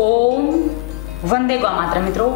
ओम वंदे गौ मातरम। मित्रों,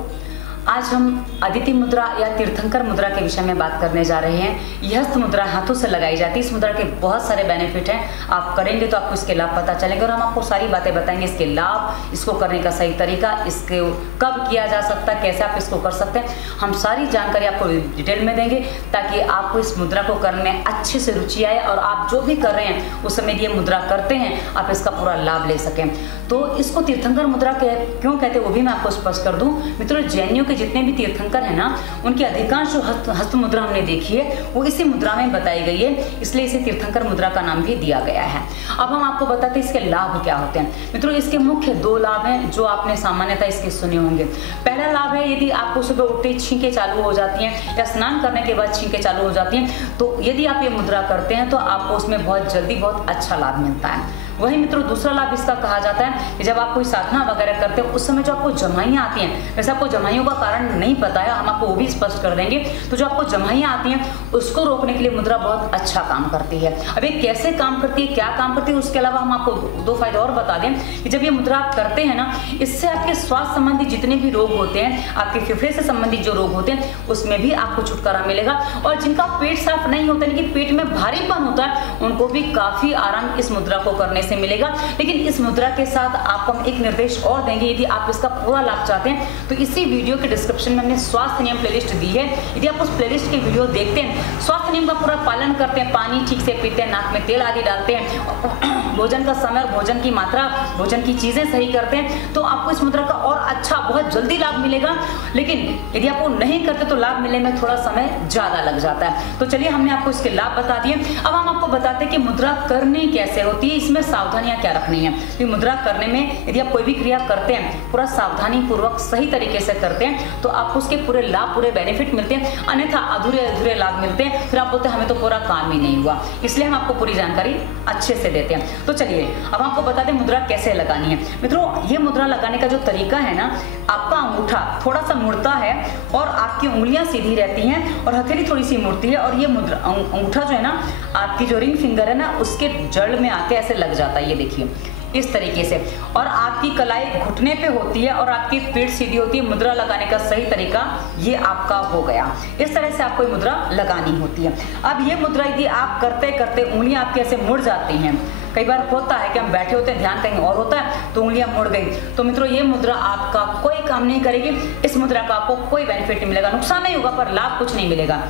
आज हम अदिति मुद्रा या तीर्थंकर मुद्रा के विषय में बात करने जा रहे हैं। यह हस्त मुद्रा हाथों से लगाई जाती है। इस मुद्रा के बहुत सारे बेनिफिट हैं। आप करेंगे तो आपको इसके लाभ पता चलेंगे और हम आपको सारी बातें बताएंगे, इसके लाभ, इसको करने का सही तरीका, इसके कब किया जा सकता है, कैसे आप इसको कर सकते हैं। हम सारी जानकारी आपको डिटेल में देंगे ताकि आपको इस मुद्रा को करने में अच्छे से रुचि आए और आप जो भी कर रहे हैं उस समय ये मुद्रा करते हैं आप इसका पूरा लाभ ले सकें। तो इसको तीर्थंकर मुद्रा क्यों कहते हैं वो भी मैं आपको स्पष्ट कर दूं। मित्रों, जैनियों के जितने भी तीर्थंकर हैं ना, उनकी अधिकांश जो हस्त मुद्रा हमने देखी है वो इसी मुद्रा में बताई गई है, इसलिए इसे तीर्थंकर मुद्रा का नाम भी दिया गया है। अब हम आपको बताते हैं इसके लाभ क्या होते हैं। मित्रों, इसके मुख्य दो लाभ हैं जो आपने सामान्यतः इसके सुने होंगे। पहला लाभ है, यदि आपको सुबह उठते ही छींकें चालू हो जाती हैं या स्नान करने के बाद छींकें चालू हो जाती हैं, तो यदि आप ये मुद्रा करते हैं तो आपको उसमें बहुत जल्दी बहुत अच्छा लाभ मिलता है। वही मित्रों, दूसरा लाभ इसका कहा जाता है कि जब आप कोई साधना वगैरह करते हैं उस समय जो आपको जमाइयाँ आती हैं, वैसे आपको जमाइयों का कारण नहीं पता है, हम आपको वो भी स्पष्ट कर देंगे। तो जो आपको जमाइयाँ आती हैं उसको रोकने के लिए मुद्रा बहुत अच्छा काम करती है। अब ये कैसे काम करती है, क्या काम करती है, उसके अलावा हम आपको दो फायदे और बता दें कि जब ये मुद्रा आप करते हैं ना, इससे आपके स्वास्थ्य संबंधी जितने भी रोग होते हैं, आपके फेफड़े से संबंधित जो रोग होते हैं उसमें भी आपको छुटकारा मिलेगा। और जिनका पेट साफ नहीं होता, लेकिन पेट में भारीपन होता है, उनको भी काफी आराम इस मुद्रा को करने से मिलेगा। लेकिन इस मुद्रा के साथ आपको हम एक निर्देश और देंगे, यदि आप इसका पूरा लाभ चाहते हैं तो इसी वीडियो के डिस्क्रिप्शन में हमने स्वास्थ्य नियम प्लेलिस्ट दी है। यदि आप उस प्लेलिस्ट के वीडियो देखते हैं, स्वास्थ्य नियम का पूरा पालन करते हैं, पानी ठीक से पीते हैं, नाक में तेल आदि डालते हैं, भोजन का समय और भोजन की मात्रा, भोजन की चीजें सही करते हैं, तो आपको इस मुद्रा का और अच्छा बहुत जल्दी लाभ मिलेगा। लेकिन यदि आप वो नहीं करते तो लाभ मिलने में थोड़ा समय ज्यादा लग जाता है। तो चलिए, हमने आपको इसके लाभ बता दिए। अब हम आपको बताते हैं कि मुद्रा करनी कैसे होती है, इसमें सावधानियां क्या रखनी है। तो मुद्रा करने में यदि आप कोई भी क्रिया करते हैं पूरा सावधानी पूर्वक सही तरीके से करते हैं तो आपको उसके पूरे लाभ, पूरे बेनिफिट मिलते हैं। अन्यथा अधूरे अधूरे लाभ मिलते हैं, फिर आप बोलते हैं हमें तो पूरा काम ही नहीं हुआ। इसलिए हम आपको पूरी जानकारी अच्छे से देते हैं। तो चलिए, अब आपको बता दें मुद्रा कैसे लगानी है। मित्रों, ये मुद्रा लगाने का जो तरीका है ना, आपका अंगूठा थोड़ा सा मुड़ता है और आपकी उंगलियां सीधी रहती हैं और हथेली थोड़ी सी मुड़ती है, और ये मुद्रा अंगूठा जो है ना, आपकी जो रिंग फिंगर है ना, उसके जड़ में आके ऐसे लग जाता है। ये देखिए इस तरीके से, और आपकी कलाई घुटने पे होती है और आपकी पीठ सीधी होती है। मुद्रा लगाने का सही तरीका ये आपका हो गया। इस तरह से आपको ये मुद्रा लगानी होती है। अब ये मुद्रा यदि आप करते करते उंगलियां आपकी ऐसे मुड़ जाती हैं, कई बार होता है कि हम बैठे होते हैं, ध्यान कहीं और होता है तो उंगलियां मुड़ गई, तो मित्रों ये मुद्रा आपका कोई काम नहीं करेगी। इस मुद्रा का आपको कोई बेनिफिट नहीं मिलेगा, नुकसान नहीं होगा पर लाभ कुछ नहीं मिलेगा।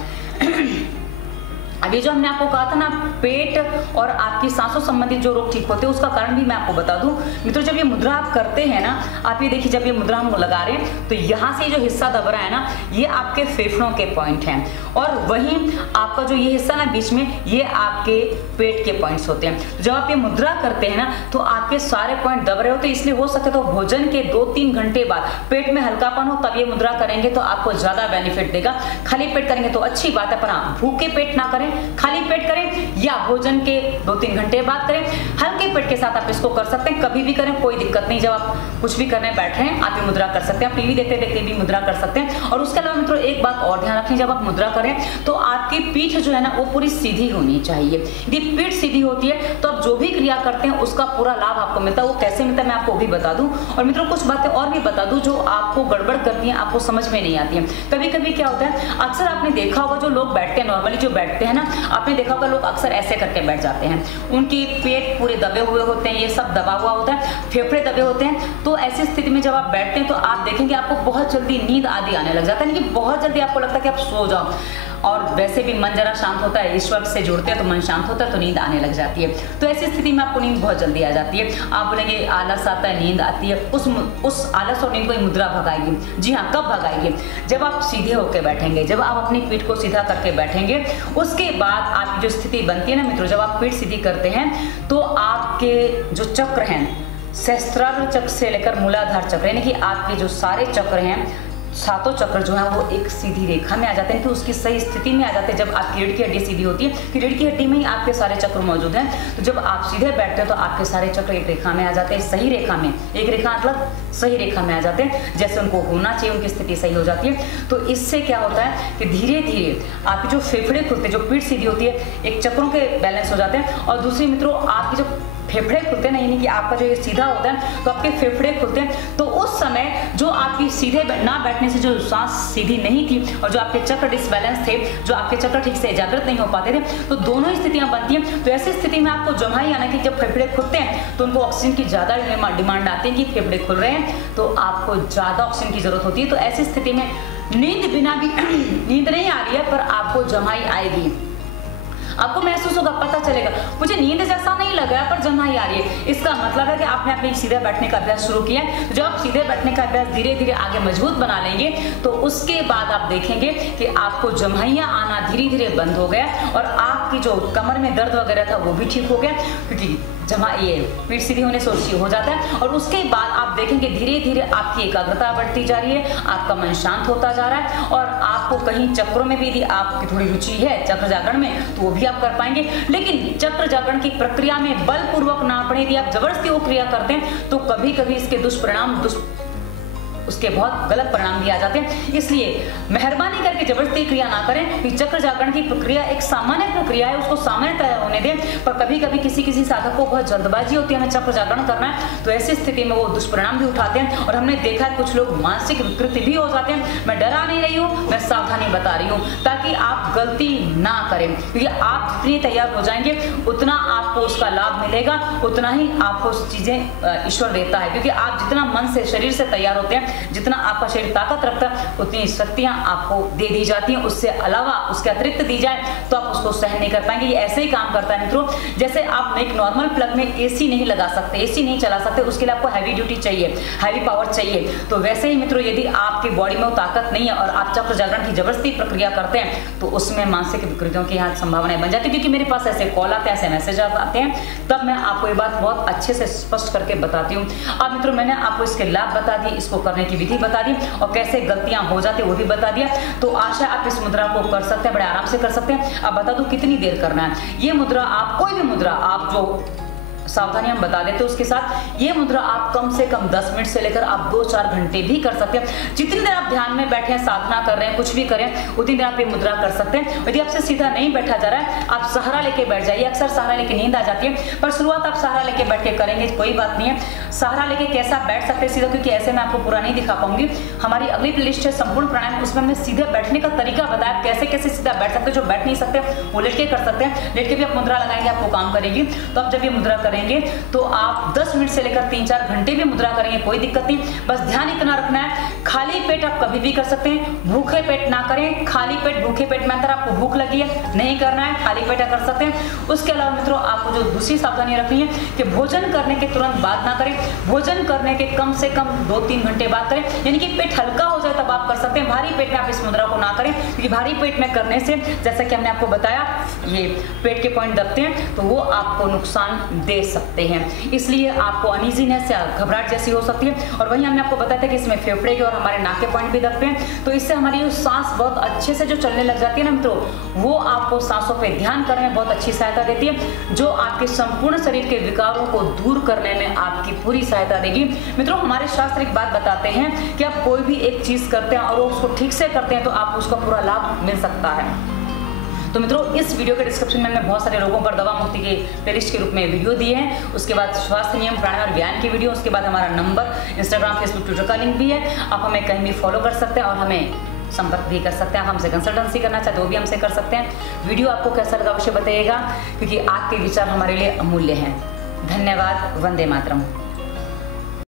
अभी जो हमने आपको कहा था ना, पेट और आपकी सांसों संबंधित जो रोग ठीक होते हैं उसका कारण भी मैं आपको बता दूं। मित्रों, जब ये मुद्रा आप करते हैं ना, आप ये देखिए, जब ये मुद्रा हम लगा रहे हैं तो यहाँ से जो हिस्सा दब रहा है ना, ये आपके फेफड़ों के पॉइंट हैं, और वहीं आपका जो ये हिस्सा ना बीच में, ये आपके पेट के पॉइंट्स होते हैं। जब आप ये मुद्रा करते हैं ना तो आपके सारे पॉइंट दब रहे होते हैं, इसलिए हो सके तो भोजन के 2-3 घंटे बाद पेट में हल्कापन हो तब ये मुद्रा करेंगे तो आपको ज्यादा बेनिफिट देगा। खाली पेट करेंगे तो अच्छी बात है, पर हाँ, भूखे पेट ना करें, खाली पेट करें या भोजन के 2-3 घंटे बाद करें। हल्के पेट के साथ आप इसको कर सकते हैं, कभी भी करें, कोई दिक्कत नहीं। जब आप कुछ भी करने बैठ रहे हैं आप ये मुद्रा कर सकते हैं, आप टीवी देखते देखते भी मुद्रा कर सकते हैं। और उसके अलावा मित्रों एक बात और ध्यान रखें, जब आप मुद्रा करें तो आपकी पीठ जो है ना वो पूरी सीधी होनी चाहिए। यदि पीठ सीधी होती है तो आप जो भी क्रिया करते हैं उसका पूरा लाभ आपको मिलता है। वो कैसे मिलता है मैं आपको भी बता दूं, और मित्रों कुछ बातें और भी बता दूं जो आपको गड़बड़ करती हैं, आपको समझ में नहीं आती है। कभी कभी क्या होता है, अक्सर आपने देखा होगा जो लोग बैठते हैं, नॉर्मली जो बैठते हैं ना, आपने देखा होगा लोग अक्सर ऐसे करके बैठ जाते हैं, उनकी पेट पूरे दबे हुए होते हैं, ये सब दबा हुआ होता है, फेफड़े दबे होते हैं। तो ऐसी स्थिति में जब आप बैठते हैं तो आप देखेंगे आपको बहुत जल्दी नींद आदि आने लग जाता है, यानी कि बहुत जल्दी आपको लगता है कि आप सो जाओ। और वैसे भी मन जरा शांत होता है, ईश्वर से जुड़ते हैं तो मन शांत होता है तो नींद आने लग जाती है। तो ऐसी स्थिति में आपको नींद बहुत जल्दी आ जाती है। आप बोलेंगे आलस आता है, नींद आती है, उस आलस और नींद को मुद्रा भगाएगी। जी हाँ, कब भगाएगी? जब आप सीधे होकर बैठेंगे, जब आप अपनी पीठ को सीधा करके बैठेंगे, उसके बाद आपकी जो स्थिति बनती है ना मित्रों, जब आप पीठ सीधी करते हैं तो आपके जो चक्र हैं, सहस्त्रार चक्र से लेकर मूलाधार चक्र, यानी कि आपके जो सारे चक्र हैं, सातों चक्र जो है वो एक सीधी रेखा में आ जाते हैं, कि उसकी सही स्थिति में आ जाते हैं। जब आपकी रीढ़ की हड्डी सीधी होती है कि रीढ़ की हड्डी में ही आपके सारे चक्र मौजूद हैं, तो जब आप सीधे बैठते हैं तो आपके सारे चक्र एक रेखा में आ जाते हैं, सही रेखा में। एक रेखा मतलब सही रेखा में आ जाते हैं, जैसे उनको होना चाहिए, उनकी स्थिति सही हो जाती है। तो इससे क्या होता है कि धीरे धीरे आपकी जो फेफड़े खुलते हैं, जो पीठ सीधी होती है, एक चक्रों के बैलेंस हो जाते हैं, और दूसरी मित्रों आपकी जो फेफड़े खुलते हैं ना, यानी कि आपका जो ये सीधा होता है तो आपके फेफड़े खुलते हैं। तो उस समय जो आपकी सीधे ना बैठने से जो सांस सीधी नहीं थी और जो आपके चक्र डिसबैलेंस थे, जो आपके चक्र ठीक से जागृत नहीं हो पाते थे, तो दोनों ही स्थितियां बनती हैं। तो ऐसी स्थिति में आपको जमाई आना कि जब फेफड़े खुलते हैं तो उनको ऑक्सीजन की ज्यादा डिमांड आती है कि फेफड़े खुल रहे हैं तो आपको ज्यादा ऑक्सीजन की जरूरत होती है। तो ऐसी स्थिति में नींद बिना भी नींद नहीं आ रही है पर आपको जमाई आएगी, आपको महसूस होगा, पता चलेगा मुझे नींद जैसा नहीं लगा पर जमाई आ रही है। इसका मतलब है कि आपने अपने सीधे बैठने का अभ्यास शुरू किया है। जब आप सीधे बैठने का अभ्यास धीरे धीरे आगे मजबूत बना लेंगे तो उसके बाद आप देखेंगे कि आपको जमाइयाँ आना धीरे धीरे बंद हो गया और आपकी जो कमर में दर्द वगैरह था वो भी ठीक हो गया, क्योंकि ये पीठ सीधी होने से हो जाता है। और उसके बाद आप देखेंगे धीरे धीरे आपकी एकाग्रता बढ़ती जा रही है, आपका मन शांत होता जा रहा है और आपको कहीं चक्रों में भी यदि आपकी थोड़ी रुचि है चक्र जागरण में तो वो भी आप कर पाएंगे। लेकिन चक्र जागरण की प्रक्रिया में बलपूर्वक ना पड़े, यदि आप जबरदस्ती वो क्रिया करते हैं तो कभी कभी इसके दुष्परिणाम उसके बहुत गलत परिणाम भी आ जाते हैं। इसलिए मेहरबानी करके जबरदस्ती क्रिया ना करें कि चक्र जागरण की प्रक्रिया एक सामान्य प्रक्रिया है, उसको सामान्यतः होने दें। पर कभी कभी किसी साधक को बहुत जल्दबाजी होती है, हमें चक्र जागरण करना है, तो ऐसी स्थिति में वो दुष्परिणाम भी उठाते हैं और हमने देखा है कुछ लोग मानसिक विकृति भी हो जाते हैं। मैं डरा नहीं रही हूँ, मैं सावधानी बता रही हूँ ताकि आप गलती ना करें, क्योंकि आप जितनी तैयार हो जाएंगे उतना आपको उसका लाभ मिलेगा, उतना ही आपको चीजें ईश्वर देता है। क्योंकि आप जितना मन से शरीर से तैयार होते हैं, जितना आपका शरीर ताकत रखता है उतनी शक्तियां आपको दे दी जाती हैं। उससे अलावा उसके अतिरिक्त दी जाए तो आप उसको सहन नहीं कर पाएंगे। ये ऐसे ही काम करता है मित्रों, जैसे आप एक नॉर्मल प्लग में एसी नहीं लगा सकते, एसी नहीं चला सकते, उसके लिए आपको हैवी ड्यूटी चाहिए, हैवी पावर चाहिए। तो वैसे ही मित्रों यदि आपकी बॉडी में वो ताकत नहीं है और आप चक्र जागरण की जबरदस्ती प्रक्रिया करते हैं तो उसमें मानसिक विकृतियों की यहाँ संभावनाएं बन जाती है। क्योंकि मेरे पास ऐसे कॉल आते हैं, ऐसे मैसेज आते हैं, तब मैं आपको ये बात बहुत अच्छे से स्पष्ट करके बताती हूँ। अब मित्रों मैंने आपको इसके लाभ बता दिए, इसको करने की विधि बता दी और कैसे गलतियां हो जाती है वो भी बता दिया। तो आशा आप इस मुद्रा को कर सकते हैं, बड़े आराम से कर सकते हैं। अब बता दूं कितनी देर करना है। ये मुद्रा आप कोई भी मुद्रा आप जो सावधानी हम बता देते हैं उसके साथ ये मुद्रा आप कम से कम 10 मिनट से लेकर आप 2-4 घंटे भी कर सकते हैं। जितनी देर आप ध्यान में बैठे हैं, साधना कर रहे हैं, कुछ भी करें, उतनी देर आप ये मुद्रा कर सकते हैं। यदि आपसे सीधा नहीं बैठा जा रहा है आप सहारा लेके बैठ जाइए। अक्सर सहारा लेके नींद आ जाती है, पर शुरुआत आप सहारा लेके बैठ के करेंगे कोई बात नहीं है। सहारा लेके कैसा बैठ सकते हैं सीधा, क्योंकि ऐसे मैं आपको पूरा नहीं दिखा पाऊंगी। हमारी अगली प्लेलिस्ट है संपूर्ण प्राणायाम, उसमें हमने सीधे बैठने का तरीका बताया, कैसे कैसे सीधा बैठ सकते हैं। जो बैठ नहीं सकते वो लेट के कर सकते हैं, लेट के भी आप मुद्रा लगाएंगे आपको काम करेगी। तो आप जब ये मुद्रा करेंगे तो आप 10 मिनट से लेकर 3-4 घंटे भी मुद्रा करेंगे, कोई दिक्कत नहीं। बस ध्यान इतना रखना है, खाली पेट आप कभी भी कर सकते हैं, भूखे पेट ना करें। खाली पेट भूखे पेट में अंतर, आपको भूख लगी है नहीं करना है, खाली पेट कर सकते हैं। उसके अलावा मित्रों आपको जो दूसरी सावधानी रखनी है कि भोजन करने के तुरंत बाद ना करें, भोजन करने के कम से कम 2-3 घंटे बाद करें, यानी कि पेट हल्का हो जाए तब आप कर सकते हैं। भारी पेट में आप इस मुद्रा को ना करें, क्योंकि भारी पेट में करने से जैसा कि हमने आपको बताया ये पेट के पॉइंट दबते हैं तो वो आपको नुकसान दे सकते हैं। इसलिए आपको अनईजीनेस या घबराहट जैसी हो सकती है। और वहीं हमने आपको बताया था कि इसमें फेफड़े के और हमारे नाक के पॉइंट भी दबते हैं, तो इससे हमारी जो सांस बहुत अच्छे से जो चलने लग जाती है ना मित्रों, वो आपको सांसों पे ध्यान करने में बहुत अच्छी सहायता देती है, जो आपके संपूर्ण शरीर के विकारों को दूर करने में आपकी पूरी सहायता देगी। मित्रों हमारे शास्त्र एक बात बताते हैं कि आप कोई भी एक चीज करते हैं और उसको ठीक से करते हैं तो आपको उसका पूरा लाभ मिल सकता है। तो मित्रों इस वीडियो के डिस्क्रिप्शन में मैं बहुत सारे रोगों पर दवा मुक्ति के प्लेलिस्ट के रूप में वीडियो दिए हैं। उसके बाद स्वास्थ्य नियम प्राणायाम और व्यायाम की वीडियो, उसके बाद हमारा नंबर, इंस्टाग्राम, फेसबुक, ट्विटर का लिंक भी है। आप हमें कहीं भी फॉलो कर सकते हैं और हमें संपर्क भी कर सकते हैं। आप हमसे कंसल्टेंसी करना चाहते हो वो भी हमसे कर सकते हैं। वीडियो आपको कैसा लगा अवश्य बताइएगा, क्योंकि आपके विचार हमारे लिए अमूल्य हैं। धन्यवाद। वंदे मातरम।